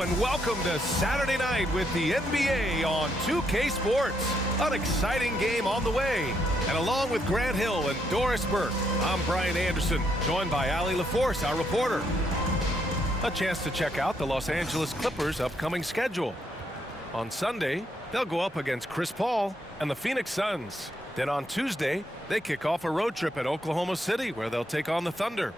Hello and welcome to Saturday night with the NBA on 2K Sports. An exciting game on the way. And along with Grant Hill and Doris Burke, I'm Brian Anderson, joined by Allie LaForce, our reporter. A chance to check out the Los Angeles Clippers' upcoming schedule. On Sunday, they'll go up against Chris Paul and the Phoenix Suns. Then on Tuesday, they kick off a road trip at Oklahoma City where they'll take on the Thunder.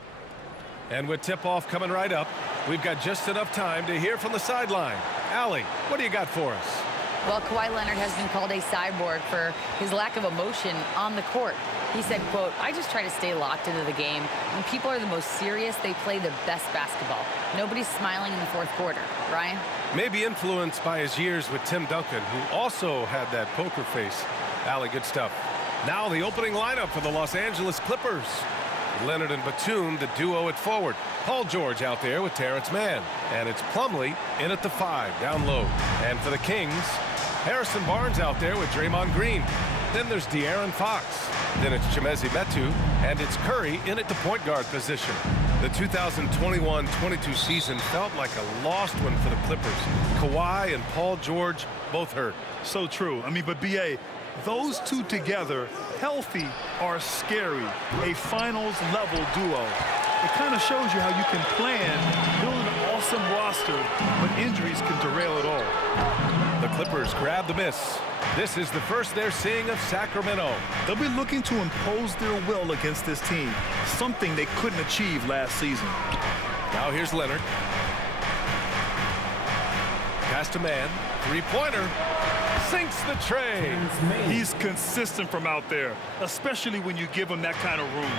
And with tip-off coming right up, we've got just enough time to hear from the sideline. Allie, what do you got for us? Well, Kawhi Leonard has been called a cyborg for his lack of emotion on the court. He said, quote, "I just try to stay locked into the game. When people are the most serious, they play the best basketball. Nobody's smiling in the fourth quarter." Ryan? Maybe influenced by his years with Tim Duncan, who also had that poker face. Allie, good stuff. Now the opening lineup for the Los Angeles Clippers. Leonard and Batum, the duo at forward. Paul George out there with Terrence Mann. And it's Plumlee in at the 5, down low. And for the Kings, Harrison Barnes out there with Draymond Green. Then there's De'Aaron Fox. Then it's Chimezie Metu. And it's Curry in at the point guard position. The 2021-22 season felt like a lost one for the Clippers. Kawhi and Paul George both hurt. So true. But B.A., those two together, healthy, are scary. A finals-level duo. It kind of shows you how you can plan, build an awesome roster, but injuries can derail it all. The Clippers grab the miss. This is the first they're seeing of Sacramento. They'll be looking to impose their will against this team, something they couldn't achieve last season. Now here's Leonard. Pass to Mann. Three-pointer. Sinks the tray. He's consistent from out there, especially when you give him that kind of room.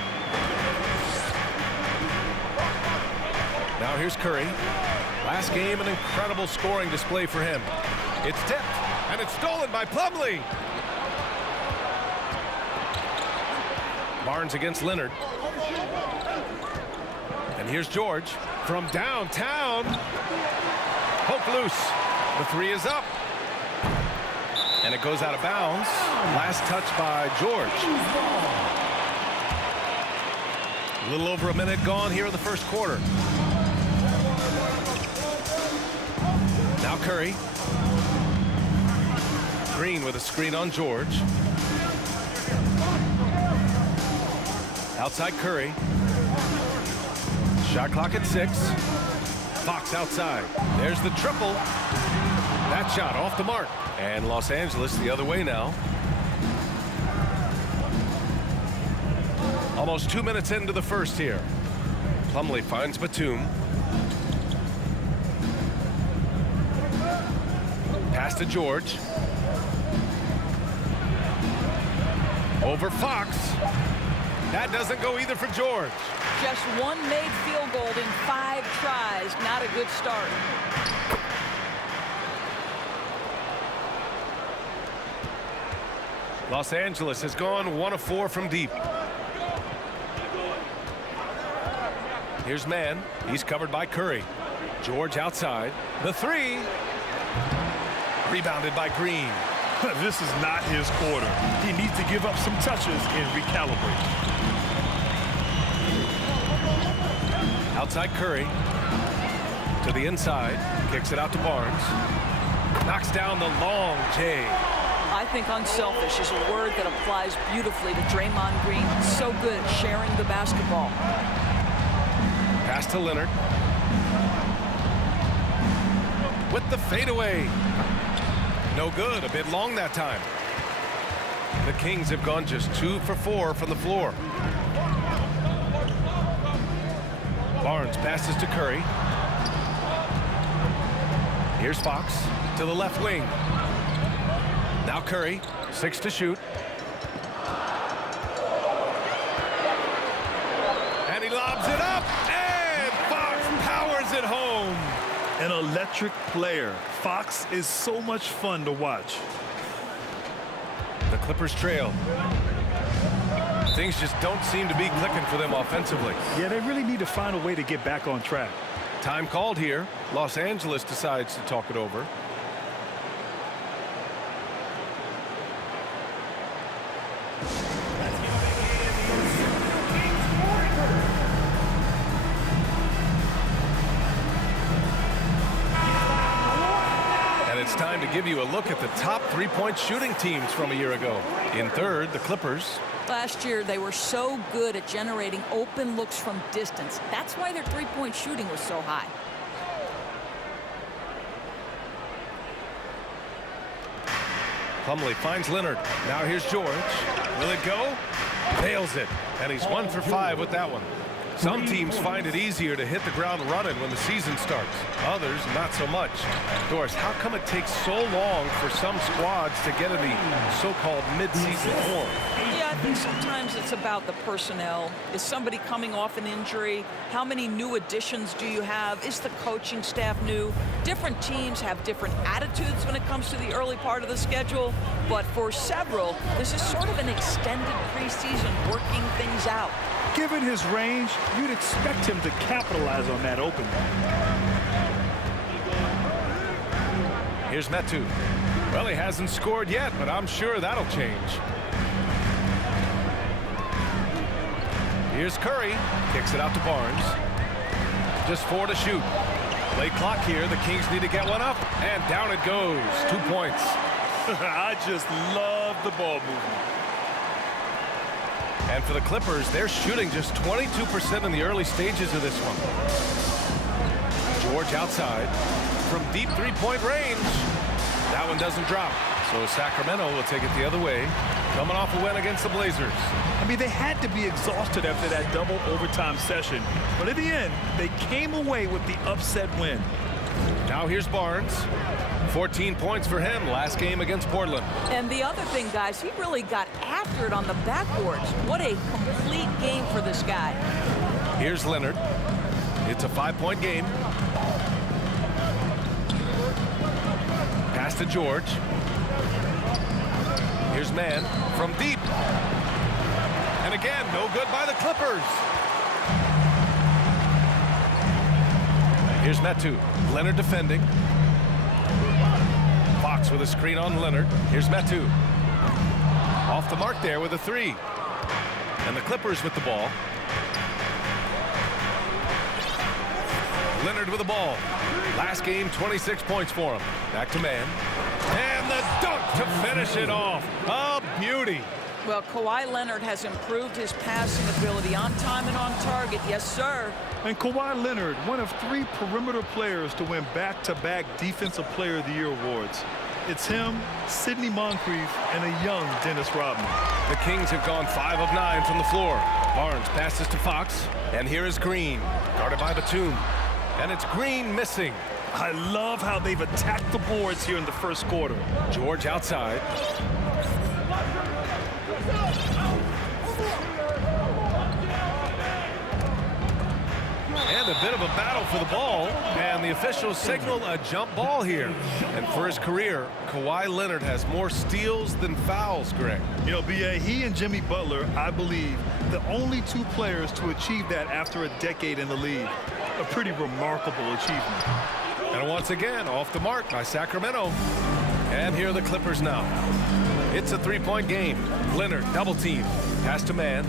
Now here's Curry. Last game, an incredible scoring display for him. It's tipped, and it's stolen by Plumlee. Barnes against Leonard. And here's George from downtown. Poke loose. The three is up. And it goes out of bounds. Last touch by George. A little over a minute gone here in the first quarter. Now Curry. Green with a screen on George. Outside Curry. Shot clock at 6. Fox outside. There's the triple. That shot off the mark. And Los Angeles the other way now. Almost 2 minutes into the first here. Plumlee finds Batum. Pass to George. Over Fox. That doesn't go either for George. Just one made field goal in 5 tries. Not a good start. Los Angeles has gone 1 of 4 from deep. Here's Mann. He's covered by Curry. George outside. The 3. Rebounded by Green. This is not his quarter. He needs to give up some touches and recalibrate. Outside Curry. To the inside. Kicks it out to Barnes. Knocks down the long J. I think unselfish is a word that applies beautifully to Draymond Green. So good at sharing the basketball. Pass to Leonard. With the fadeaway. No good. A bit long that time. The Kings have gone just 2 for 4 from the floor. Barnes passes to Curry. Here's Fox to the left wing. Now Curry, 6 to shoot. And he lobs it up, and Fox powers it home. An electric player. Fox is so much fun to watch. The Clippers trail. Things just don't seem to be clicking for them offensively. Yeah, they really need to find a way to get back on track. Time called here. Los Angeles decides to talk it over. it's time to give you a look at the top three-point shooting teams from a year ago. In third, the Clippers. Last year, they were so good at generating open looks from distance. That's why their three-point shooting was so high. Plumlee finds Leonard. Now here's George. Will it go? Nails it. And he's 1 for 5 with that one. Some teams find it easier to hit the ground running when the season starts. Others, not so much. Doris, how come it takes so long for some squads to get in the so-called mid-season form? Yeah, I think sometimes it's about the personnel. Is somebody coming off an injury? How many new additions do you have? Is the coaching staff new? Different teams have different attitudes when it comes to the early part of the schedule. But for several, this is sort of an extended preseason working things out. Given his range, you'd expect him to capitalize on that opening. Here's Metu. Well, he hasn't scored yet, but I'm sure that'll change. Here's Curry. Kicks it out to Barnes. Just 4 to shoot. Late clock here. The Kings need to get one up. And down it goes. 2 points. I just love the ball movement. And for the Clippers, they're shooting just 22% in the early stages of this one. George outside from deep three-point range. That one doesn't drop. So Sacramento will take it the other way, coming off a win against the Blazers. I mean, they had to be exhausted after that double overtime session. But in the end, they came away with the upset win. Now here's Barnes. 14 points for him last game against Portland. And the other thing, guys, he really got after it on the backboards. What a complete game for this guy. Here's Leonard. It's a 5-point game. Pass to George. Here's Mann from deep. And again, no good by the Clippers. Here's Metu. Leonard defending. Fox with a screen on Leonard. Here's Metu. Off the mark there with a 3. And the Clippers with the ball. Leonard with the ball. Last game, 26 points for him. Back to Mann. And the dunk to finish it off. A beauty. Well, Kawhi Leonard has improved his passing ability on time and on target. Yes, sir. And Kawhi Leonard, one of 3 perimeter players to win back-to-back Defensive Player of the Year awards. It's him, Sidney Moncrief, and a young Dennis Rodman. The Kings have gone 5 of 9 from the floor. Barnes passes to Fox. And here is Green, guarded by Batum. And it's Green missing. I love how they've attacked the boards here in the first quarter. George outside. And a bit of a battle for the ball, and the officials signal a jump ball here. And for his career, Kawhi Leonard has more steals than fouls, Greg. You know, B.A., he and Jimmy Butler, I believe, the only 2 players to achieve that after a decade in the league. A pretty remarkable achievement. And once again, off the mark by Sacramento. And here are the Clippers now. It's a 3-point game. Leonard double team. Pass to Mann.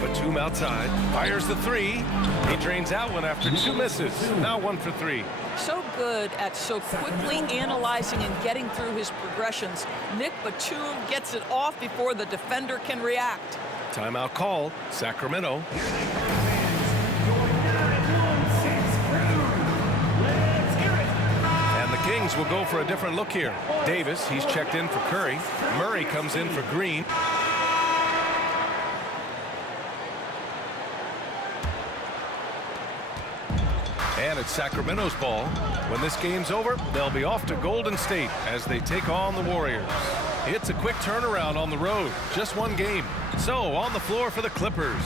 Batum outside. Fires the 3. He drains out one after 2 misses. Now 1 for 3. So good at so quickly analyzing and getting through his progressions. Nick Batum gets it off before the defender can react. Timeout called. Sacramento. And the Kings will go for a different look here. Davis, he's checked in for Curry. Murray comes in for Green. And it's Sacramento's ball. When this game's over, they'll be off to Golden State as they take on the Warriors. It's a quick turnaround on the road. Just 1 game. So, on the floor for the Clippers.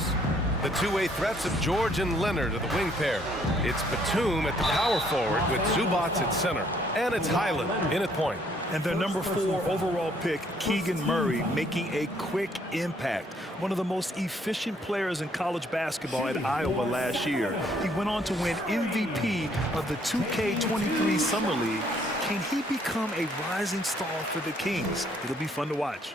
The 2-way threats of George and Leonard are the wing pair. It's Batum at the power forward with Zubac at center. And it's Highland in at point. And their number 4 overall pick, Keegan Murray, making a quick impact. One of the most efficient players in college basketball at Iowa last year. He went on to win MVP of the 2K23 Summer League. Can he become a rising star for the Kings? It'll be fun to watch.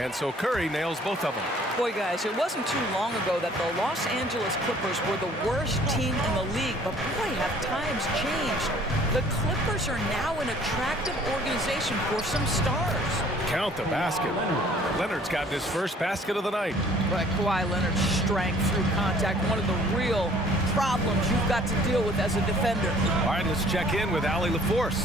And so Curry nails both of them. Boy, guys, it wasn't too long ago that the Los Angeles Clippers were the worst team in the league. But boy, have times changed. The Clippers are now an attractive organization for some stars. Count the basket. Leonard's gotten his first basket of the night. But Kawhi Leonard's strength through contact, one of the real problems you've got to deal with as a defender. All right, let's check in with Allie LaForce.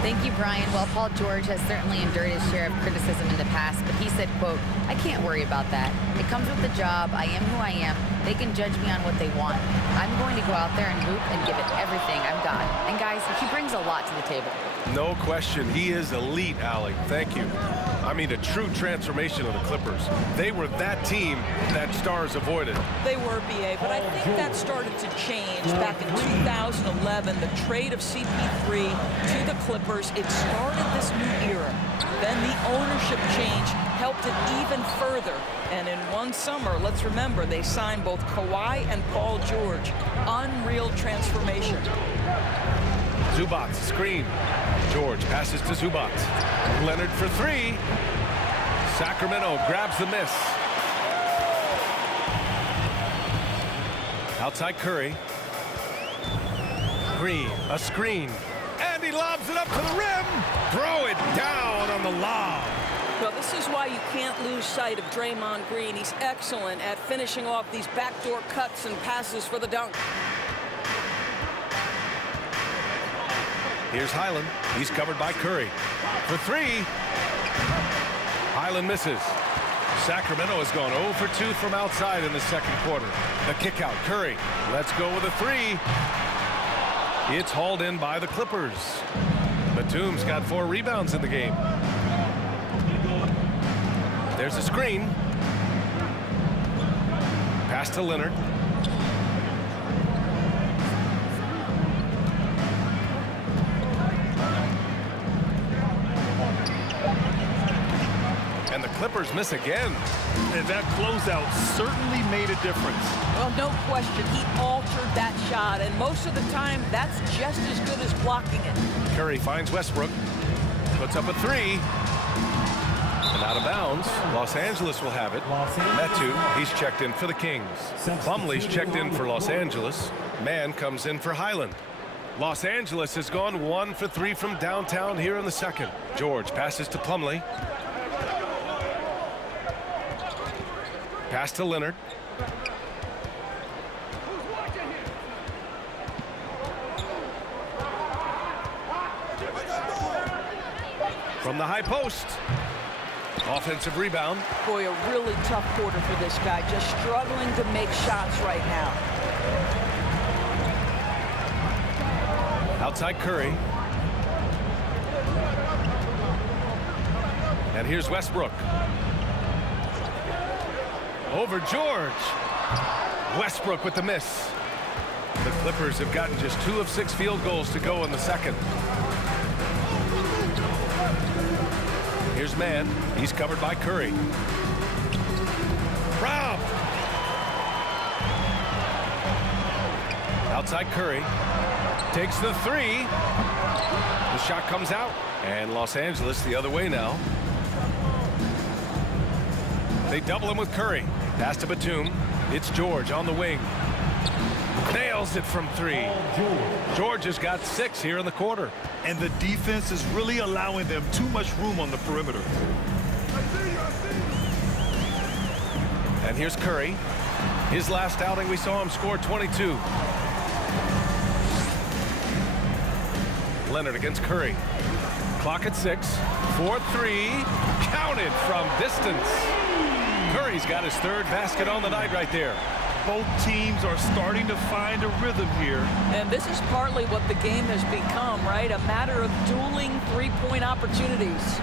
Thank you, Brian. Well, Paul George has certainly endured his share of criticism in the past, but he said, quote, "I can't worry about that. It comes with the job. I am who I am. They can judge me on what they want. I'm going to go out there and hoop and give it everything I've got." And guys, he brings a lot to the table. No question. He is elite, Allie. Thank you. I mean, a true transformation of the Clippers. They were that team that stars avoided. They were, BA, but I think that started to change back in 2011. The trade of CP3 to the Clippers, it started this new era. Then the ownership change helped it even further. And in one summer, let's remember, they signed both Kawhi and Paul George. Unreal transformation. Zubac, screen. George passes to Zubac. Leonard for three. Sacramento grabs the miss. Outside Curry. Green, a screen. And he lobs it up to the rim. Throw it down on the lob. Well, this is why you can't lose sight of Draymond Green. He's excellent at finishing off these backdoor cuts and passes for the dunk. Here's Highland. He's covered by Curry. For three. Highland misses. Sacramento has gone 0 for 2 from outside in the second quarter. The kick out. Curry. Let's go with a three. It's hauled in by the Clippers. Batum's got 4 rebounds in the game. There's a screen. Pass to Leonard. And the Clippers miss again. And that closeout certainly made a difference. Well, no question, he altered that shot, and most of the time, that's just as good as blocking it. Curry finds Westbrook. Puts up a three. And out of bounds. Los Angeles will have it. Metu, he's checked in for the Kings. Plumlee's checked in for Los Angeles. Mann comes in for Highland. Los Angeles has gone 1 for 3 from downtown here in the second. George passes to Plumlee. Pass to Leonard. From the high post. Offensive rebound. Boy, a really tough quarter for this guy. Just struggling to make shots right now. Outside Curry. And here's Westbrook. Over George. Westbrook with the miss. The Clippers have gotten just 2 of 6 field goals to go in the second. Here's Mann. He's covered by Curry. Rob. Outside Curry. Takes the three. The shot comes out. And Los Angeles the other way now. They double him with Curry. Pass to Batum. It's George on the wing. Nails it from 3. George has got 6 here in the quarter. And the defense is really allowing them too much room on the perimeter. And here's Curry. His last outing, we saw him score 22. Leonard against Curry. Clock at 6. 4-3. Counted from distance. Curry's got his 3rd basket on the night right there. Both teams are starting to find a rhythm here. And this is partly what the game has become, right? A matter of dueling three-point opportunities.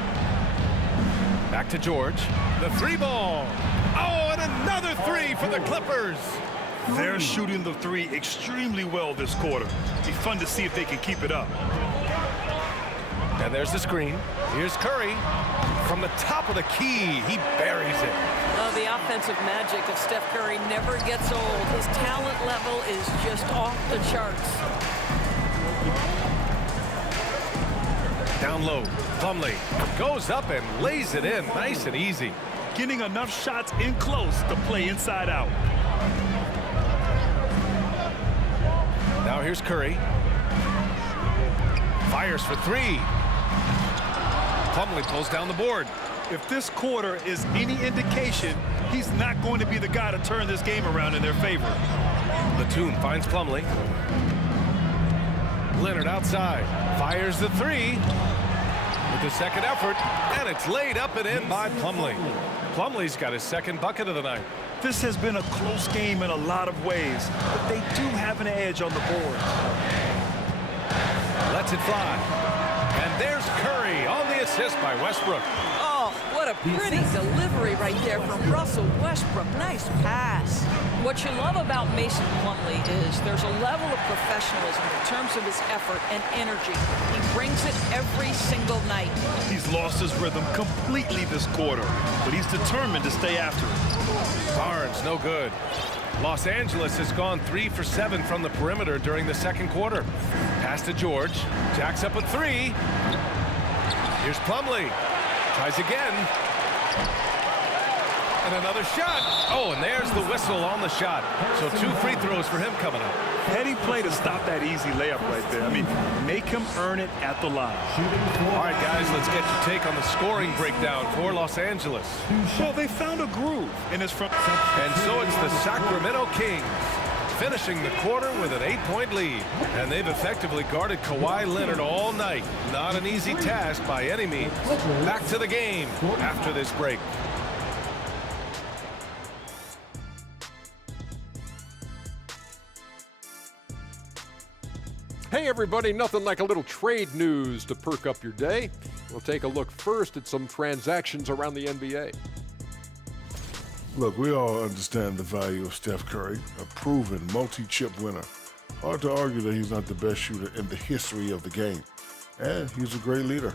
Back to George. The 3 ball. Oh, and another 3 for the Clippers. They're shooting the 3 extremely well this quarter. Be fun to see if they can keep it up. And there's the screen. Here's Curry. From the top of the key, he buries it. Oh, the offensive magic of Steph Curry never gets old. His talent level is just off the charts. Down low, Plumlee goes up and lays it in nice and easy. getting enough shots in close to play inside out. Now here's Curry. Fires for three. Plumlee pulls down the board. If this quarter is any indication, he's not going to be the guy to turn this game around in their favor. Batum finds Plumlee. Leonard outside. Fires the three. With the second effort, and it's laid up and in by Plumlee. Plumlee's got his second bucket of the night. This has been a close game in a lot of ways, but they do have an edge on the board. Lets it fly. And there's Curry on the assist by Westbrook. Oh, what a pretty delivery right there from Russell Westbrook. Nice pass. What you love about Mason Plumlee is there's a level of professionalism in terms of his effort and energy. He brings it every single night. He's lost his rhythm completely this quarter, but he's determined to stay after it. Barnes, no good. Los Angeles has gone 3 for 7 from the perimeter during the second quarter. Pass to George. Jacks up a three. Here's Plumlee. Tries again. And another shot. Oh, and there's the whistle on the shot. So 2 free throws for him coming up. Heady play to stop that easy layup right there. I mean, make him earn it at the line. All right, guys, let's get your take on the scoring breakdown for Los Angeles. Well, they found a groove in his front. And so it's the Sacramento Kings finishing the quarter with an 8-point lead. And they've effectively guarded Kawhi Leonard all night. Not an easy task by any means. Back to the game after this break. Hey everybody, nothing like a little trade news to perk up your day. We'll take a look first at some transactions around the NBA. Look, we all understand the value of Steph Curry, a proven multi-chip winner. Hard to argue that he's not the best shooter in the history of the game. And he's a great leader.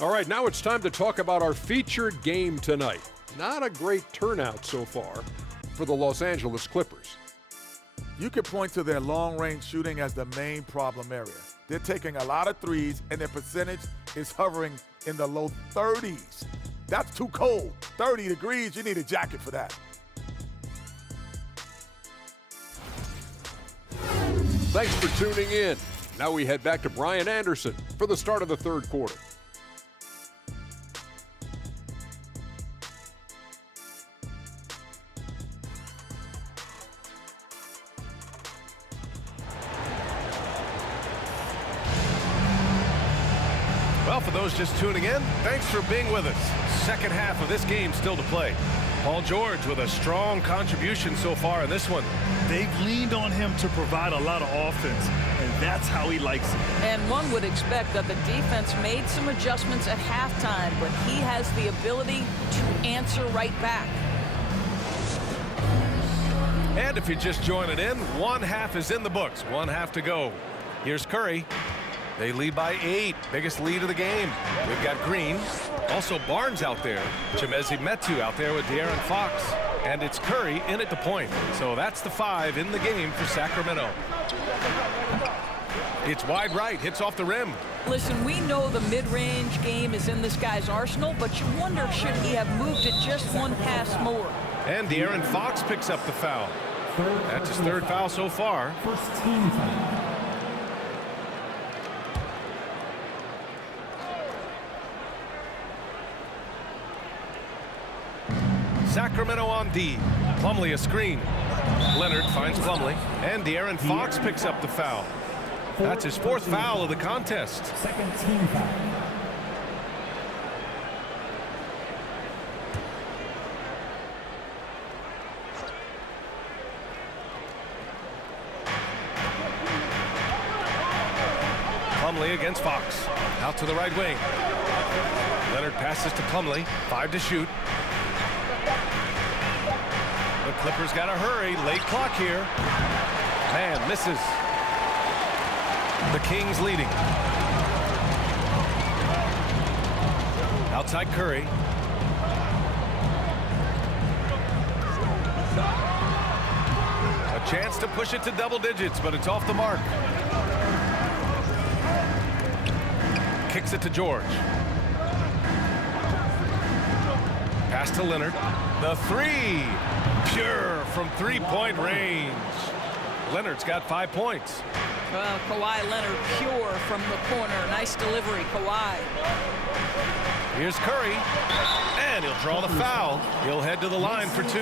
All right, now it's time to talk about our featured game tonight. Not a great turnout so far for the Los Angeles Clippers. You could point to their long-range shooting as the main problem area. They're taking a lot of threes, and their percentage is hovering in the low 30s. That's too cold. 30 degrees, you need a jacket for that. Thanks for tuning in. Now we head back to Brian Anderson for the start of the third quarter. Well, for those just tuning in, thanks for being with us. Second half of this game still to play. Paul George with a strong contribution so far in this one. They've leaned on him to provide a lot of offense, and that's how he likes it. And one would expect that the defense made some adjustments at halftime, but he has the ability to answer right back. And if you're just joining in, one half is in the books. One half to go. Here's Curry. They lead by 8. Biggest lead of the game. We've got Green. Also Barnes out there. Chimezie Metu out there with De'Aaron Fox. And it's Curry in at the point. So that's the 5 in the game for Sacramento. It's wide right. Hits off the rim. Listen, we know the mid-range game is in this guy's arsenal, but you wonder should he have moved it just one pass more. And De'Aaron Fox picks up the foul. That's his third foul so far. First team foul. Sacramento on D. Plumlee a screen. Leonard finds Plumlee. And De'Aaron Fox picks up the foul. That's his fourth foul of the contest. Second team foul. Plumlee against Fox. Out to the right wing. Leonard passes to Plumlee. 5 to shoot. The Clippers got to hurry. Late clock here. Man, misses. The Kings leading. Outside Curry. A chance to push it to double digits, but it's off the mark. Kicks it to George. Pass to Leonard. The three. Pure from three-point range. Leonard's got 5 points. Well, Kawhi Leonard pure from the corner. Nice delivery, Kawhi. Here's Curry, and he'll draw the foul. He'll head to the line for 2.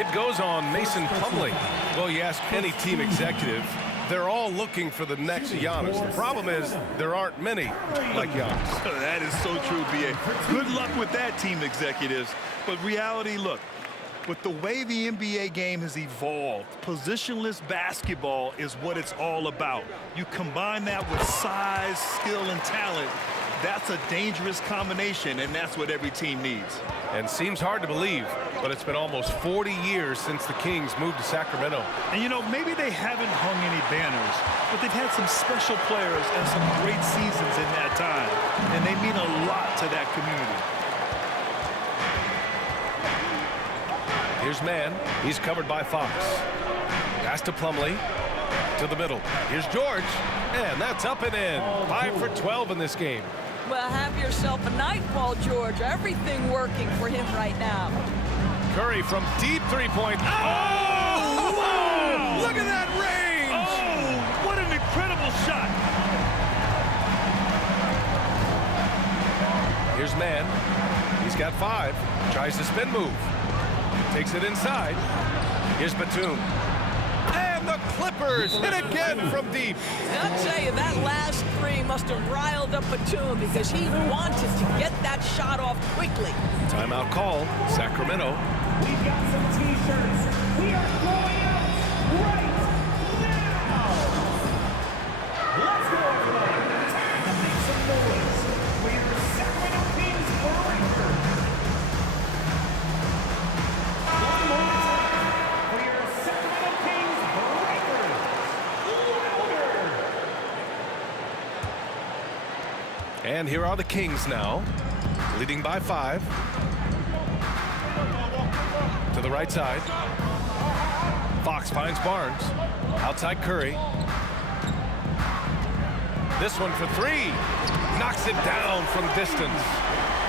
It goes on Mason Plumlee. Well, you ask any team executive, they're all looking for the next Giannis. The problem is there aren't many like Giannis. That is so true, B.A. Good luck with that, team executives. But reality, look, with the way the NBA game has evolved, positionless basketball is what it's all about. You combine that with size, skill, and talent. That's a dangerous combination, and that's what every team needs. And seems hard to believe, but it's been almost 40 years since the Kings moved to Sacramento. And, you know, maybe they haven't hung any banners, but they've had some special players and some great seasons in that time, and they mean a lot to that community. Here's Mann. He's covered by Fox. Pass to Plumlee. To the middle. Here's George. And that's up and in. 5 for 12 in this game. Well, have yourself a night, Paul George. Everything working for him right now. Curry from deep three-point. Oh! Wow! Look at that range! Oh, what an incredible shot. Here's Mann. He's got 5. Tries the spin move. Takes it inside. Here's Batum. And the Clippers hit again from deep. I'll tell you, that last three must have riled up Batum because he wanted to get that shot off quickly. Timeout call, Sacramento. We've got some T-shirts. We are going out right now. Let's go, everybody. Time to make some noise for your Sacramento Kings Warriors. One more time for your Sacramento Kings Warriors. Louder. And here are the Kings now, leading by 5. To the right side. Fox finds Barnes. Outside Curry. This one for 3. Knocks it down from distance.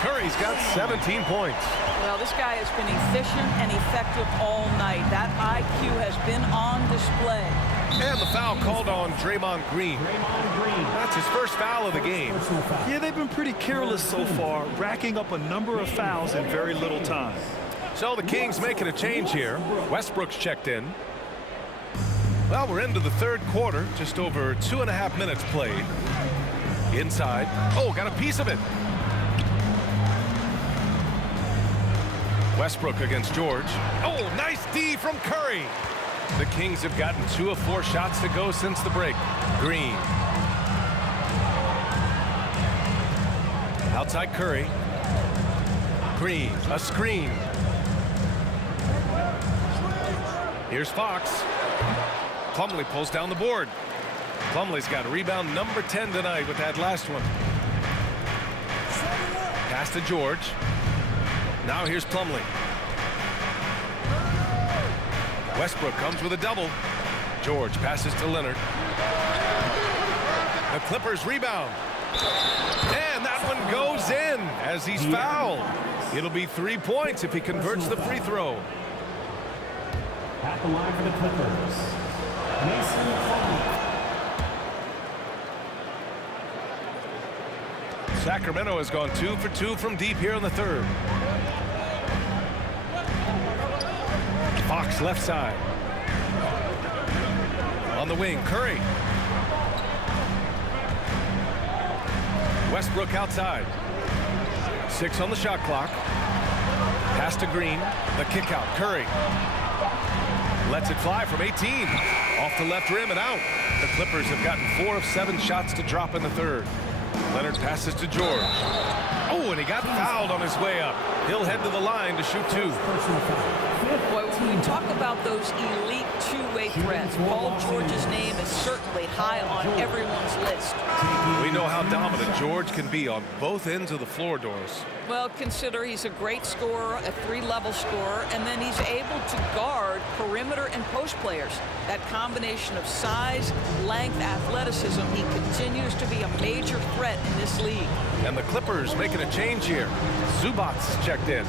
Curry's got 17 points. Well, this guy has been efficient and effective all night. That IQ has been on display. And the foul called on Draymond Green. That's his first foul of the game. Yeah, they've been pretty careless so far, racking up a number of fouls in very little time. So the Kings making a change here. Westbrook's checked in. Well, we're into the third quarter. Just over 2.5 minutes played. Inside. Oh, got a piece of it. Westbrook against George. Oh, nice D from Curry. The Kings have gotten 2 of 4 shots to go since the break. Green. Outside Curry. Green, a screen. Here's Fox. Plumlee pulls down the board. Plumlee's got rebound number 10 tonight with that last one. Pass to George. Now here's Plumlee. Westbrook comes with a double. George passes to Leonard. The Clippers rebound. And that one goes in as he's fouled. It'll be 3 points if he converts the free throw. At the line for the Clippers, Mason Plumlee. Sacramento has gone 2 for 2 from deep here in the third. Fox left side. On the wing, Curry. Westbrook outside. 6 on the shot clock. Pass to Green. The kick out. Curry. Lets it fly from 18. Off the left rim and out. The Clippers have gotten 4 of 7 shots to drop in the third. Leonard passes to George. Oh, and he got fouled on his way up. He'll head to the line to shoot 2. Boy, when we talk about those elite two-way threats, Paul George's name is certainly high on everyone's list. We know how dominant George can be on both ends of the floor, Doris. Well, consider he's a great scorer, a 3-level scorer, and then he's able to guard perimeter and post players. That combination of size, length, athleticism, he continues to be a major threat in this league. And the Clippers making a change here. Zubac's checked in.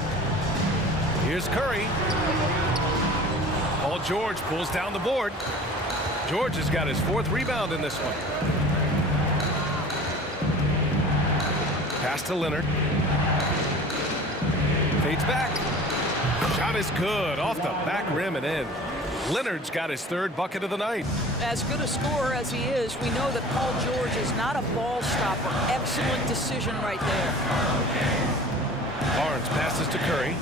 Here's Curry. Paul George pulls down the board. George has got his 4th rebound in this one. Pass to Leonard. Fades back. Shot is good off the back rim and in. Leonard's got his 3rd bucket of the night. As good a scorer as he is, we know that Paul George is not a ball stopper. Excellent decision right there. Barnes passes to Curry.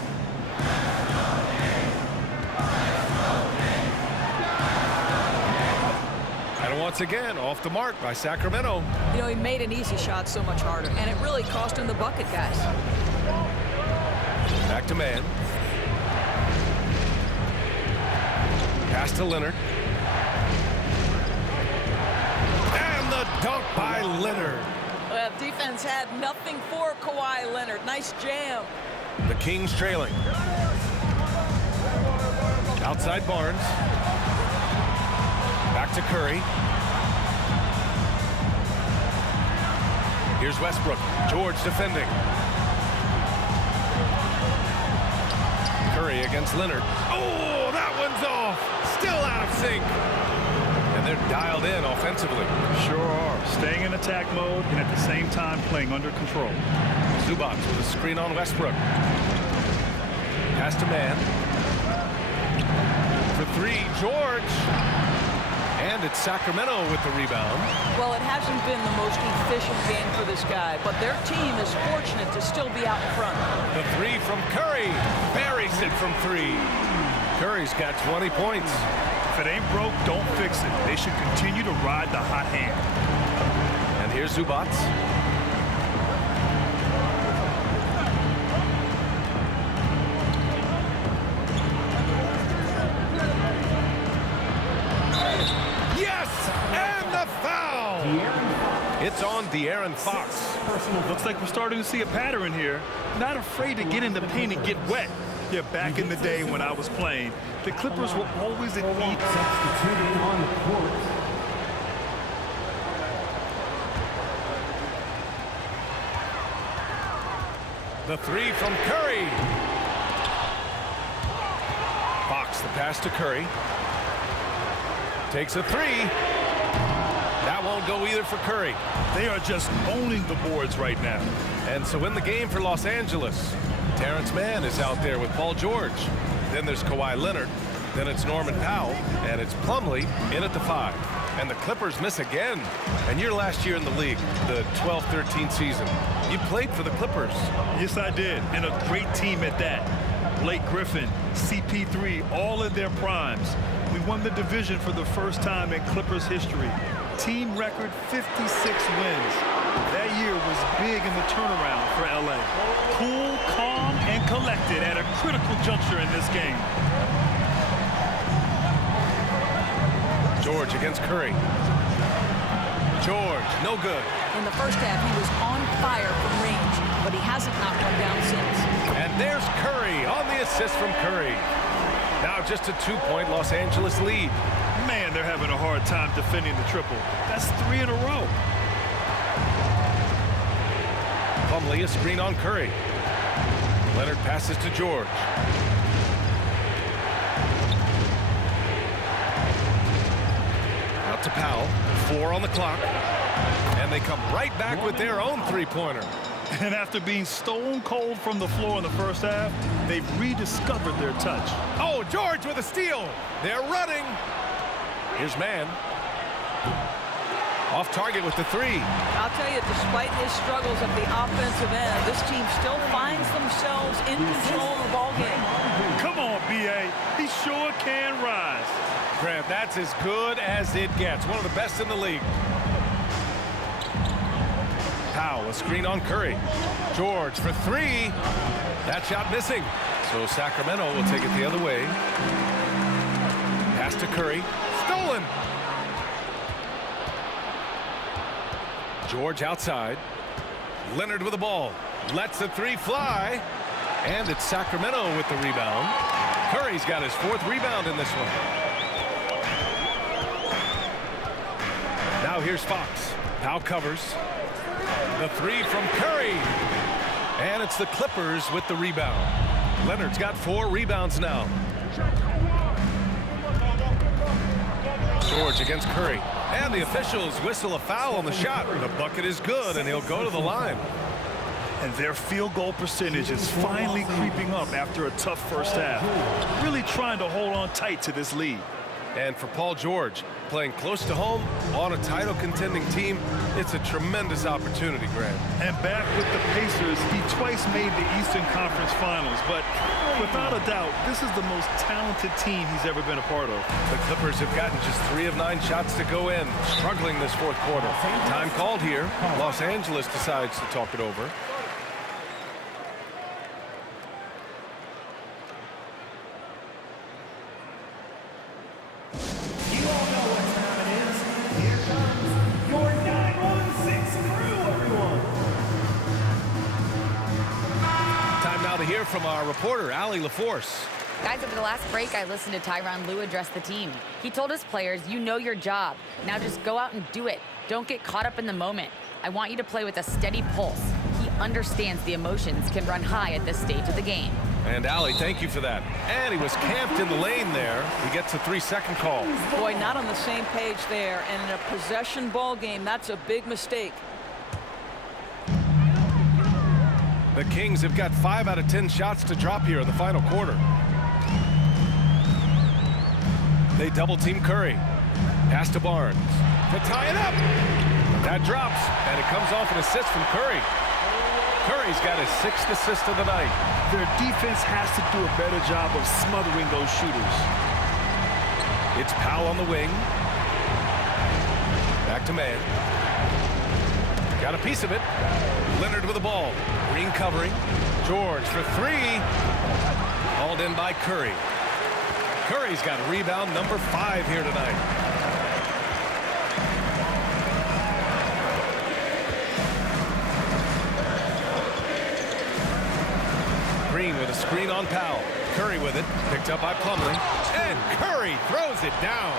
And once again, off the mark by Sacramento. You know, he made an easy shot so much harder, and it really cost him the bucket, guys. Back to man. Pass to Leonard. And the dunk by Leonard. Well, defense had nothing for Kawhi Leonard. Nice jam. The Kings trailing. Outside Barnes. Back to Curry. Here's Westbrook. George defending. Curry against Leonard. Oh, that one's off. Still out of sync. And they're dialed in offensively. Sure are. Staying in attack mode and at the same time playing under control. Zubac with a screen on Westbrook. Pass to man. For 3, George. And it's Sacramento with the rebound. Well, it hasn't been the most efficient game for this guy, but their team is fortunate to still be out in front. The 3 from Curry. Buries it from 3. Curry's got 20 points. If it ain't broke, don't fix it. They should continue to ride the hot hand. And here's Zubac. It's on De'Aaron Fox. Looks like we're starting to see a pattern here. Not afraid to get in the paint and get wet. Yeah, back in the day when I was playing, the Clippers were always at ease. Substituting on the court. The 3 from Curry. Fox, the pass to Curry. Takes a 3. That won't go either for Curry. They are just owning the boards right now. And so in the game for Los Angeles, Terrence Mann is out there with Paul George. Then there's Kawhi Leonard. Then it's Norman Powell. And it's Plumlee in at the 5. And the Clippers miss again. And your last year in the league, the 12-13 season, you played for the Clippers. Yes, I did. And a great team at that. Blake Griffin, CP3, all in their primes. We won the division for the first time in Clippers history. Team record 56 wins. That year was big in the turnaround for LA. Cool, calm, and collected at a critical juncture in this game. George against Curry. George, no good. In the first half, he was on fire from range, but he hasn't knocked one down since. And there's Curry on the assist from Curry. Now just a 2-point Los Angeles lead. Man, they're having a hard time defending the triple. That's 3 in a row. Plumlee, a screen on Curry. Leonard passes to George. Out to Powell. 4 on the clock. And they come right back with their own 3-pointer. And after being stone cold from the floor in the first half, they've rediscovered their touch. Oh, George with a steal. They're running. Here's Mann. Off target with the 3. I'll tell you, despite his struggles at the offensive end, this team still finds themselves in control of the ball game. Come on, B.A. He sure can rise. Graham, that's as good as it gets. One of the best in the league. Powell, a screen on Curry. George for 3. That shot missing. So Sacramento will take it the other way. Pass to Curry. Stolen. George outside. Leonard with the ball. Lets the 3 fly. And it's Sacramento with the rebound. Curry's got his 4th rebound in this one. Now here's Fox. Powell covers. The 3 from Curry. And it's the Clippers with the rebound. Leonard's got 4 rebounds now. George against Curry. And the officials whistle a foul on the shot. The bucket is good, and he'll go to the line. And their field goal percentage is finally creeping up after a tough first half. Really trying to hold on tight to this lead. And for Paul George, playing close to home on a title contending team, it's a tremendous opportunity, Grant. And back with the Pacers, he twice made the Eastern Conference Finals. But without a doubt, this is the most talented team he's ever been a part of. The Clippers have gotten just 3 of 9 shots to go in, struggling this fourth quarter. Time called here. Los Angeles decides to talk it over. You all know what time it is. Here comes your 916 crew, everyone. Time now to hear from our reporter, Allie LaForce. Guys, over the last break, I listened to Tyronn Lue address the team. He told his players, you know your job. Now just go out and do it. Don't get caught up in the moment. I want you to play with a steady pulse. He understands the emotions can run high at this stage of the game. And Allie, thank you for that. And he was camped in the lane there. He gets a 3-second call. Boy, not on the same page there. And in a possession ball game, that's a big mistake. The Kings have got 5 out of 10 shots to drop here in the final quarter. They double team Curry. Pass to Barnes to tie it up. That drops, and it comes off an assist from Curry. Curry's got his 6th assist of the night. Their defense has to do a better job of smothering those shooters. It's Powell on the wing. Back to man. Got a piece of it. Leonard with the ball. Green covering. George for 3. Hauled in by Curry. Curry's got rebound number 5 here tonight. Green with a screen on Powell. Curry with it. Picked up by Plumlee. And Curry throws it down.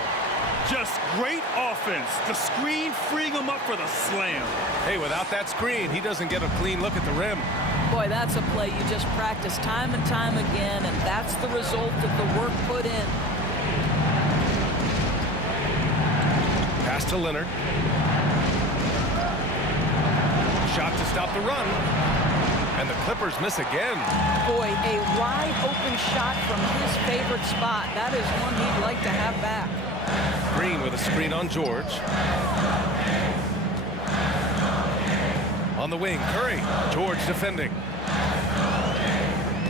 Just great offense. The screen freeing him up for the slam. Hey, without that screen, he doesn't get a clean look at the rim. Boy, that's a play you just practice time and time again, and that's the result of the work put in. Pass to Leonard. Shot to stop the run. And the Clippers miss again. Boy, a wide open shot from his favorite spot. That is one he'd like to have back. Green with a screen on George. On the wing, Curry. George defending.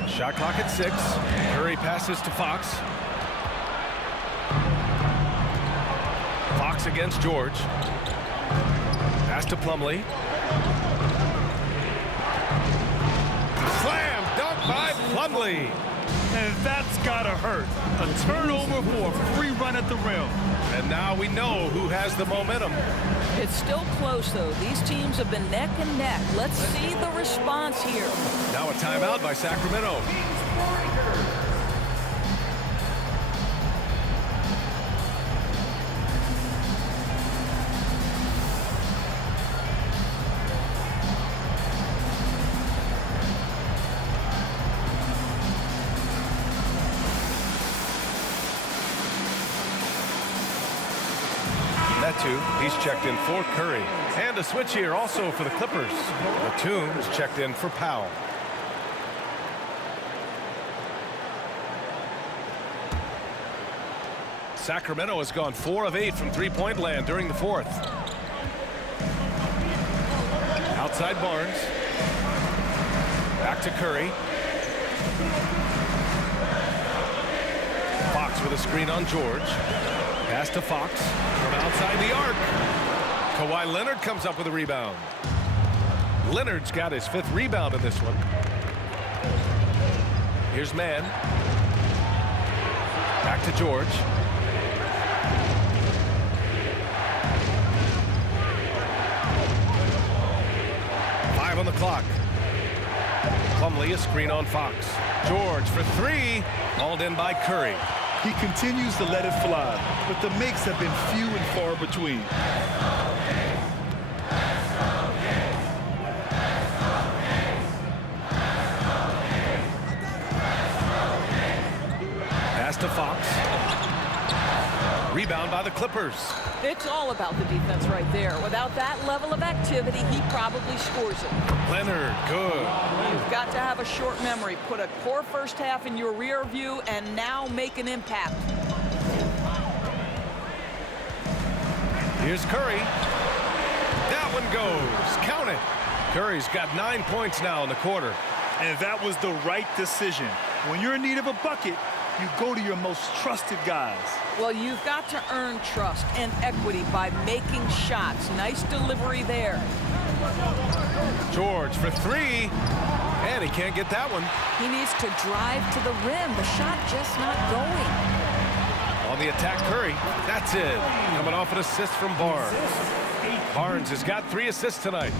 Shot clock at 6. Curry passes to Fox. Fox against George. Pass to Plumlee. Slam dunk by Plumlee. And that's gotta hurt. A turnover for a free run at the rim. And now we know who has the momentum. It's still close, though. These teams have been neck and neck. Let's see the response here. Now a timeout by Sacramento. He's checked in for Curry. And a switch here also for the Clippers. Batum is checked in for Powell. Sacramento has gone 4 of 8 from three-point land during the fourth. Outside Barnes. Back to Curry. Fox with a screen on George. Pass to Fox from outside the arc. Kawhi Leonard comes up with a rebound. Leonard's got his 5th rebound in this one. Here's Mann. Back to George. On the clock. Plumlee, a screen on Fox. George for 3. Hauled in by Curry. He continues to let it fly, but the makes have been few and far between. Pass to Fox. Rebound by the Clippers. It's all about the defense right there. Without that level of activity, he probably scores it. Leonard, good. You've got to have a short memory. Put a poor first half in your rear view and now make an impact. Here's Curry. That one goes. Count it. Curry's got 9 points now in the quarter. And that was the right decision. When you're in need of a bucket, you go to your most trusted guys. Well, you've got to earn trust and equity by making shots. Nice delivery there. George for three. And he can't get that one. He needs to drive to the rim. The shot just not going. On the attack, Curry. That's it. Coming off an assist from Barnes. Barnes has got 3 assists tonight.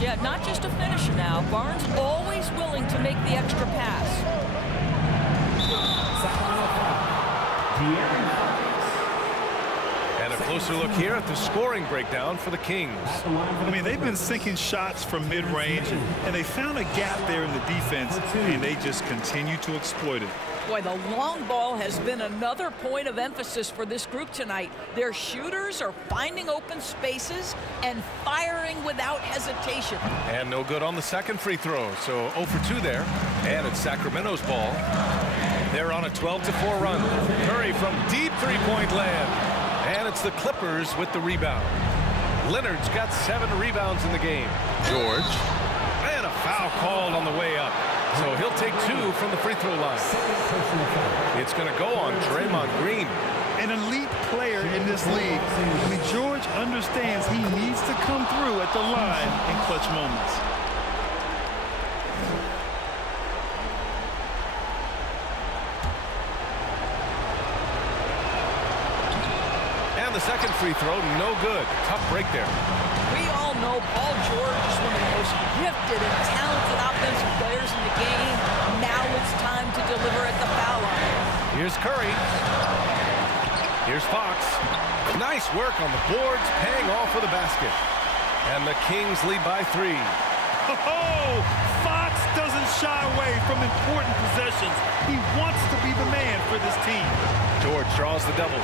Yeah, not just a finisher now. Barnes always willing to make the extra pass. And a closer look here at the scoring breakdown for the Kings. I mean, they've been sinking shots from mid-range, and they found a gap there in the defense, and they just continue to exploit it. Boy, the long ball has been another point of emphasis for this group tonight. Their shooters are finding open spaces and firing without hesitation. And no good on the second free throw, so 0 for 2 there. And it's Sacramento's ball. They're on a 12-4 run. Curry from deep three-point land. And it's the Clippers with the rebound. Leonard's got 7 rebounds in the game. George. And a foul called on the way up. So he'll take 2 from the free throw line. It's going to go on Draymond Green. An elite player in this league. I mean, George understands he needs to come through at the line in clutch moments. And the second free throw, no good. Tough break there. We all know Paul George is one of the most gifted and talented offensive players in the game. Now it's time to deliver at the foul line. Here's Curry. Here's Fox. Nice work on the boards, paying off with a basket. And the Kings lead by 3. Oh, Fox doesn't shy away from important possessions. He wants to be the man for this team. George draws the double.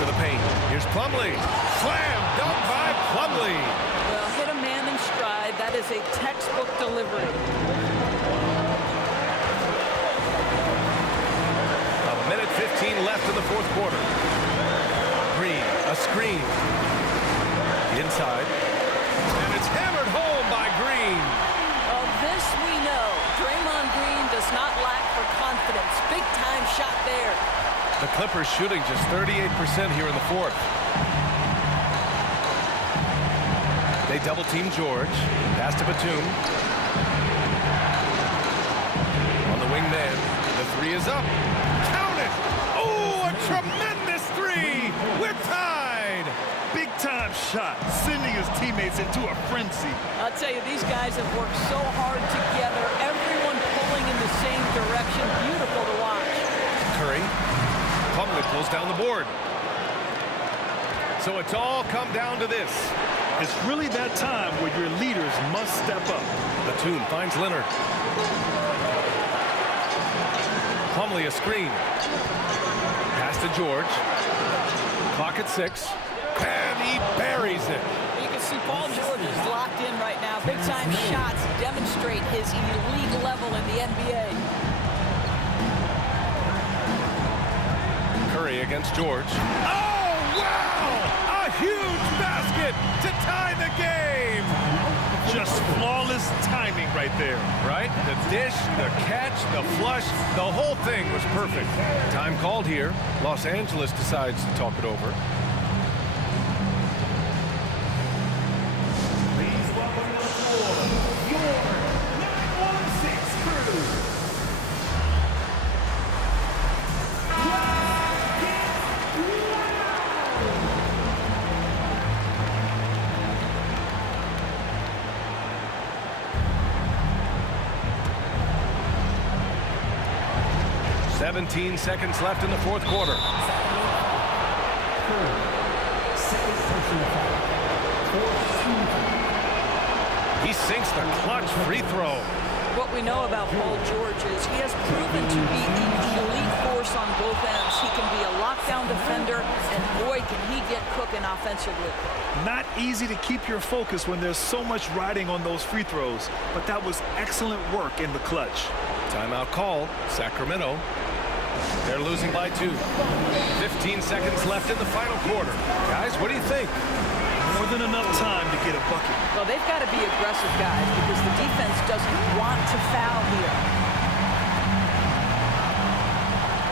To the paint. Here's Plumlee. Slam dunk by Plumlee. Well, hit a man in stride. That is a textbook delivery. A minute 15 left in the fourth quarter. Green, a screen. Inside. And it's hammered home by Green. Of this we know. Draymond Green does not lack for confidence. Big time shot there. The Clippers shooting just 38% here in the fourth. They double team George. Pass to Batum. On the wing man. The 3 is up. Count it! Oh, a tremendous 3! We're tied! Big time shot, sending his teammates into a frenzy. I'll tell you, these guys have worked so hard together. Everyone pulling in the same direction. Beautiful to watch. Curry. Plumlee pulls down the board. So it's all come down to this. It's really that time where your leaders must step up. Batum finds Leonard. Plumlee a screen. Pass to George. Clock at 6. And he buries it. You can see Paul George is locked in right now. Big time shots demonstrate his elite level in the NBA. Curry against George. Oh, wow! A huge basket to tie the game! Just flawless timing right there. Right? The dish, the catch, the flush, the whole thing was perfect. Time called here. Los Angeles decides to talk it over. Please welcome to the floor, your 916 crew. 17 seconds left in the fourth quarter. He He sinks the clutch free throw. What we know about Paul George is he has proven to be an elite force on both ends. He can be a lockdown defender, and boy, can he get cooking offensively. Not easy to keep your focus when there's so much riding on those free throws, but that was excellent work in the clutch. Timeout call, Sacramento. They're losing by 2. 15 seconds left in the final quarter. Guys, what do you think? More than enough time to get a bucket. Well, they've got to be aggressive, guys, because the defense doesn't want to foul here.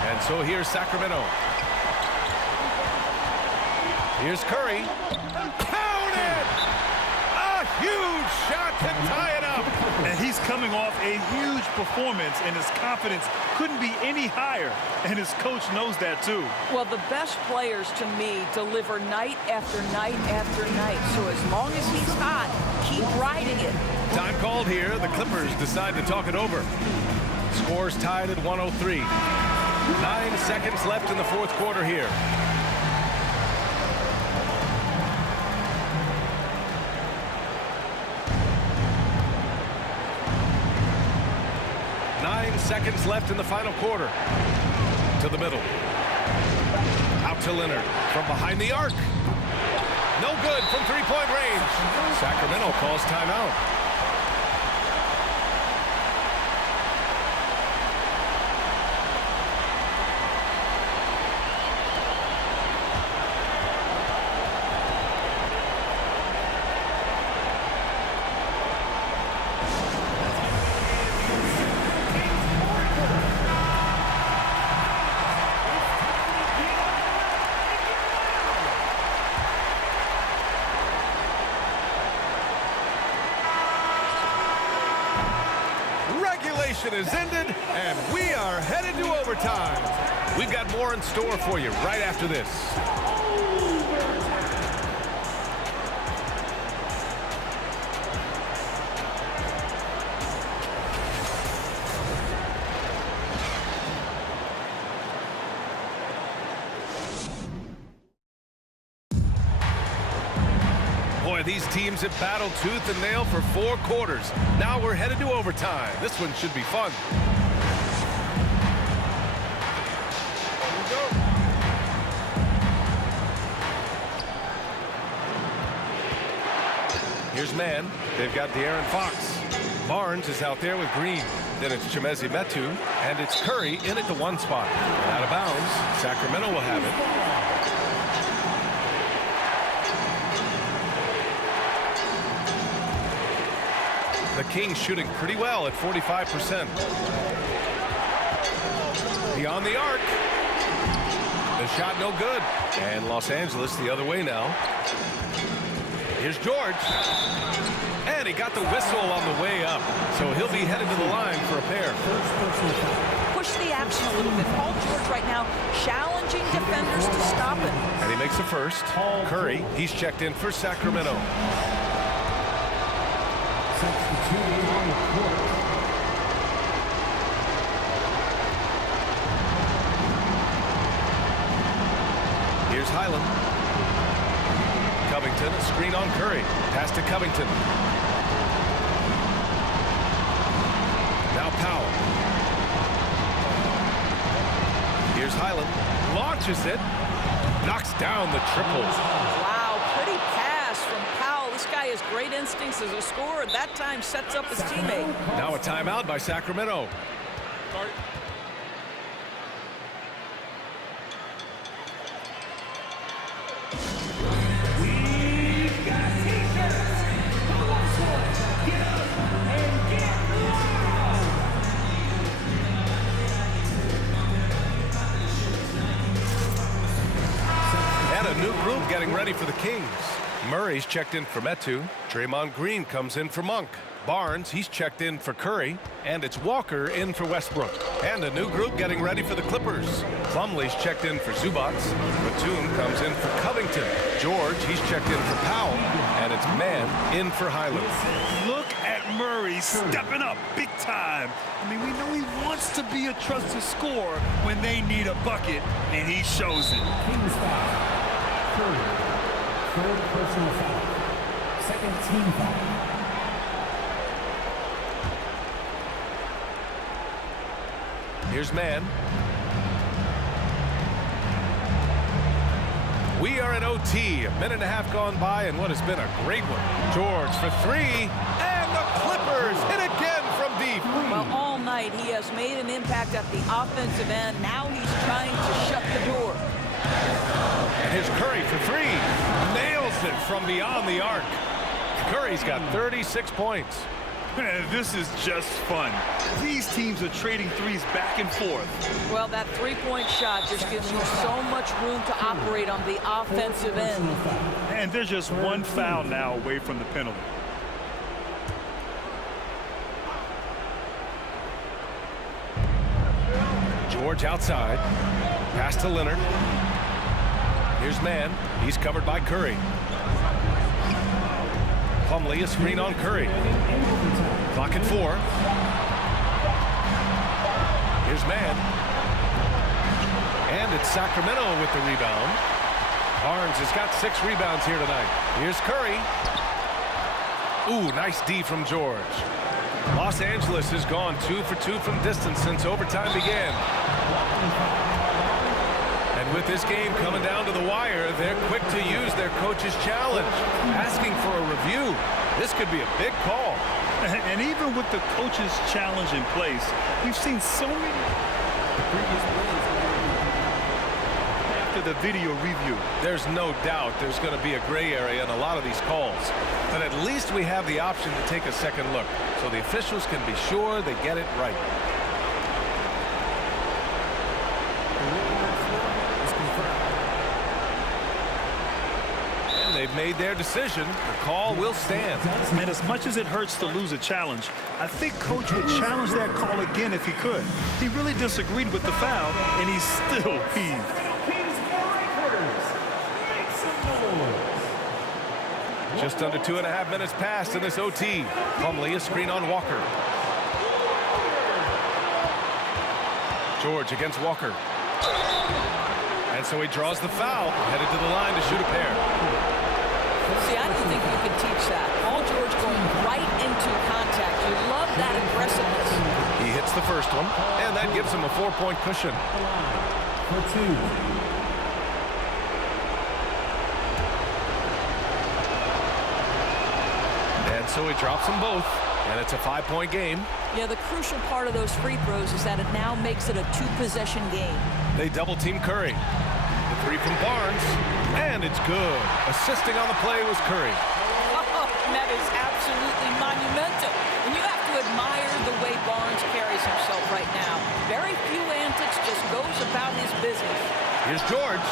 And so here's Sacramento. Here's Curry. Counted! A huge shot to tie it up. And he's coming off a huge performance, and his confidence couldn't be any higher. And his coach knows that, too. Well, the best players, to me, deliver night after night after night. So as long as he's hot, keep riding it. Time called here. The Clippers decide to talk it over. Scores tied at 103. 9 seconds left in the fourth quarter here. Seconds left in the final quarter. To the middle. Out to Leonard from behind the arc. No good from three-point range. Sacramento calls timeout. Is ended, and we are headed to overtime. We've got more in store for you right after this. Boy, these teams have battled tooth and nail for 4 quarters. Now we're headed to overtime. This one should be fun. Here's man. They've got De'Aaron Fox. Barnes is out there with Green. Then it's Chimezie Metu, and it's Curry in at the 1 spot. Out of bounds. Sacramento will have it. The Kings shooting pretty well at 45%. Beyond the arc. The shot no good. And Los Angeles the other way now. Here's George. And he got the whistle on the way up. So he'll be headed to the line for a pair. Push the action a little bit. Paul George right now challenging defenders to stop him. And he makes a first. Curry, he's checked in for Sacramento. Here's Highland. Covington, a screen on Curry. Pass to Covington. Now Powell. Here's Highland. Launches it. Knocks down the triple. Wow, pretty pass from Powell. This guy has great instincts as a scorer. That time sets up his teammate. Now a timeout by Sacramento. We've got t-shirts. Who wants one? Get up and get And a new group getting ready for the Kings. Murray's checked in for Metu. Draymond Green comes in for Monk. Barnes, he's checked in for Curry. And it's Walker in for Westbrook. And a new group getting ready for the Clippers. Plumlee's checked in for Zubats. Batum comes in for Covington. George, he's checked in for Powell. And it's Man in for Highland. Look at Murray stepping up big time. I mean, we know he wants to be a trusted scorer when they need a bucket, and he shows it. Kings foul. Curry. Third personal foul. Second team foul. Here's man. We are in OT. A minute and a half gone by, and what has been a great one. George for three, and the Clippers hit again from deep. Well, all night he has made an impact at the offensive end. Now he's trying to shut the door. And here's Curry for three. Nails it from beyond the arc. Curry's got 36 points. Man, this is just fun. These teams are trading threes back and forth. Well, that three-point shot just gives you so much room to operate on the offensive end. And they're just one foul now away from the penalty. George outside. Pass to Leonard. Here's man. He's covered by Curry. Plumlee, a screen on Curry. Clock at 4. Here's man. And it's Sacramento with the rebound. Barnes has got 6 rebounds here tonight. Here's Curry. Ooh, nice D from George. Los Angeles has gone 2 for 2 from distance since overtime began. And with this game coming down to the wire, they're quick to use their coach's challenge, asking for a review. This could be a big call. And even with the coach's challenge in place, we've seen so many after the video review. There's no doubt there's going to be a gray area in a lot of these calls. But at least we have the option to take a second look, so the officials can be sure they get it right. And they've made their decision. The call will stand. And as much as it hurts to lose a challenge, I think Coach would challenge that call again if he could. He really disagreed with the foul, and he's still peeved. Just under 2.5 minutes passed in this OT. Plumlee, a screen on Walker. George against Walker. And so he draws the foul, headed to the line to shoot a pair. See, I don't think you can teach that. Paul George going right into contact. You love that aggressiveness. He hits the first one, and that gives him a 4-point cushion. For 2. So he drops them both, and it's a 5-point game. Yeah, the crucial part of those free throws is that it now makes it a 2-possession game. They double-team Curry. The three from Barnes, and it's good. Assisting on the play was Curry. Oh, that is absolutely monumental. And you have to admire the way Barnes carries himself right now. Very few antics, just goes about his business. Here's George.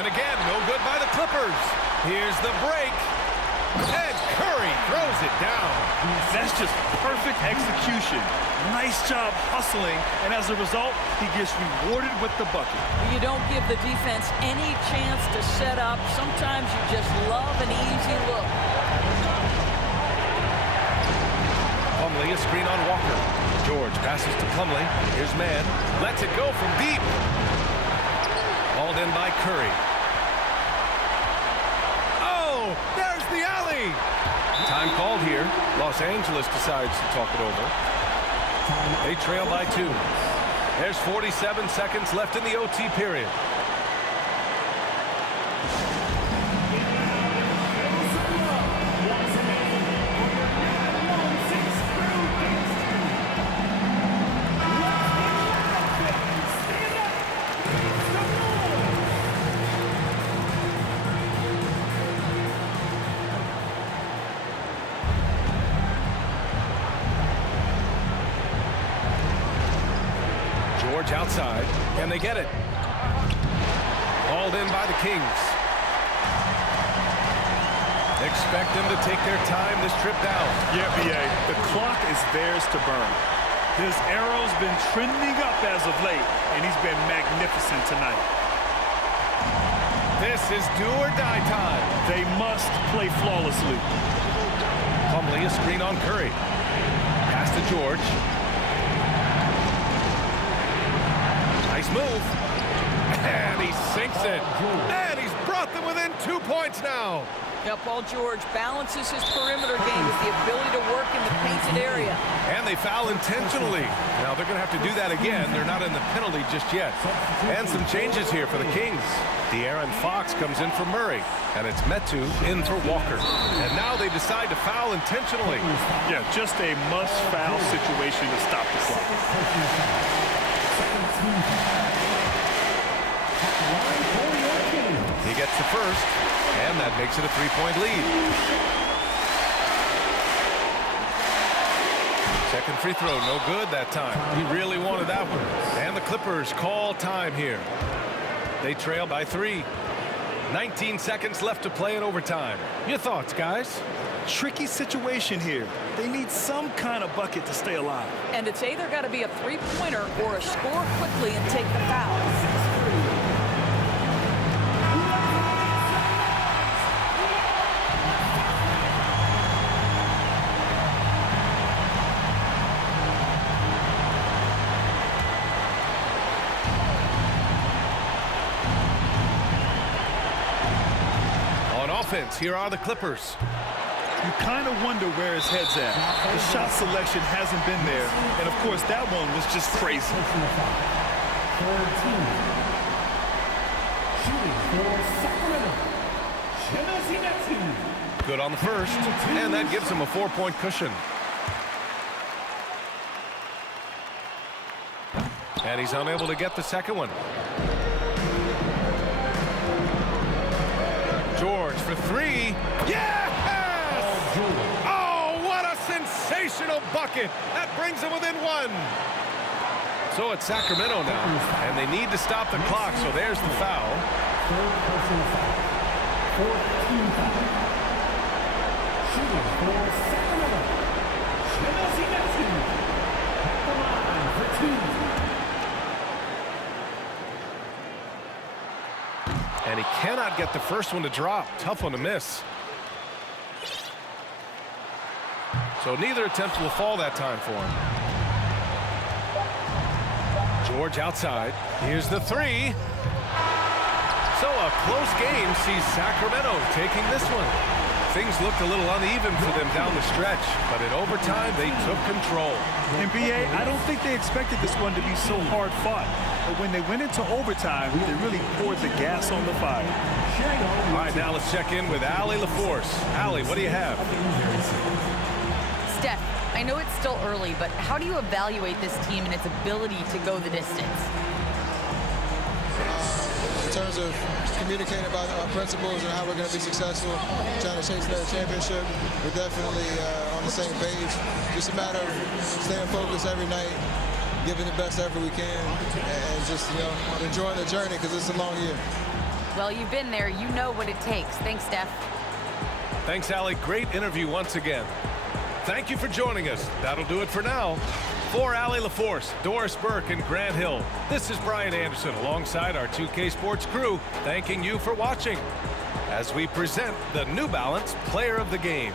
And again, no good by the Clippers. Here's the break. And Curry throws it down. That's just perfect execution. Nice job hustling, and as a result, he gets rewarded with the bucket. You don't give the defense any chance to set up. Sometimes you just love an easy look. Plumlee, a screen on Walker. George passes to Plumlee. Here's man. Lets it go from deep. Hauled in by Curry. Oh, there's the alley. Time called here. Los Angeles decides to talk it over. They trail by 2. There's 47 seconds left in the OT period. George outside. Can they get it? Hauled in by the Kings. Expect them to take their time this trip down. Yeah, B.A., the clock is theirs to burn. His arrow's been trending up as of late, and he's been magnificent tonight. This is do or die time. They must play flawlessly. Plumlee, a screen on Curry. Pass to George. Nice move. And he sinks it. And he's brought them within 2 points now. Now, Paul George balances his perimeter game with the ability to work in the painted area. And they foul intentionally. Now they're going to have to do that again. They're not in the penalty just yet. And some changes here for the Kings. De'Aaron Fox comes in for Murray. And it's Metu in for Walker. And now they decide to foul intentionally. Yeah, just a must-foul situation to stop the clock. He gets the first, and that makes it a three-point lead. Second free throw, no good that time. He really wanted that one. And the Clippers call time here. They trail by 3. 19 seconds left to play in overtime. Your thoughts, guys? Tricky situation here. They need some kind of bucket to stay alive. And it's either got to be a three-pointer or a score quickly and take the foul. Here are the Clippers. You kind of wonder where his head's at. The shot selection hasn't been there. And, of course, that one was just crazy. Good on the first, and that gives him a 4-point cushion. And he's unable to get the second one. George for 3. Yes! Oh, what a sensational bucket. That brings them within 1. So it's Sacramento now, and they need to stop the clock, so there's the foul. And he cannot get the first one to drop. Tough one to miss. So neither attempt will fall that time for him. George outside. Here's the 3. So a close game sees Sacramento taking this one. Things looked a little uneven for them down the stretch, but in overtime they took control. NBA, I don't think they expected this one to be so hard fought. But when they went into overtime, they really poured the gas on the fire. All right, now let's check in with Allie LaForce. Allie, what do you have? Steph, I know it's still early, but how do you evaluate this team and its ability to go the distance? In terms of communicating about our principles and how we're going to be successful, trying to chase that championship, we're definitely on the same page. Just a matter of staying focused every night, giving the best effort we can, and just, you know, enjoying the journey because it's a long year. Well, you've been there. You know what it takes. Thanks, Steph. Thanks, Allie. Great interview once again. Thank you for joining us. That'll do it for now. For Allie LaForce, Doris Burke, and Grant Hill, this is Brian Anderson alongside our 2K Sports crew, thanking you for watching as we present the New Balance Player of the Game.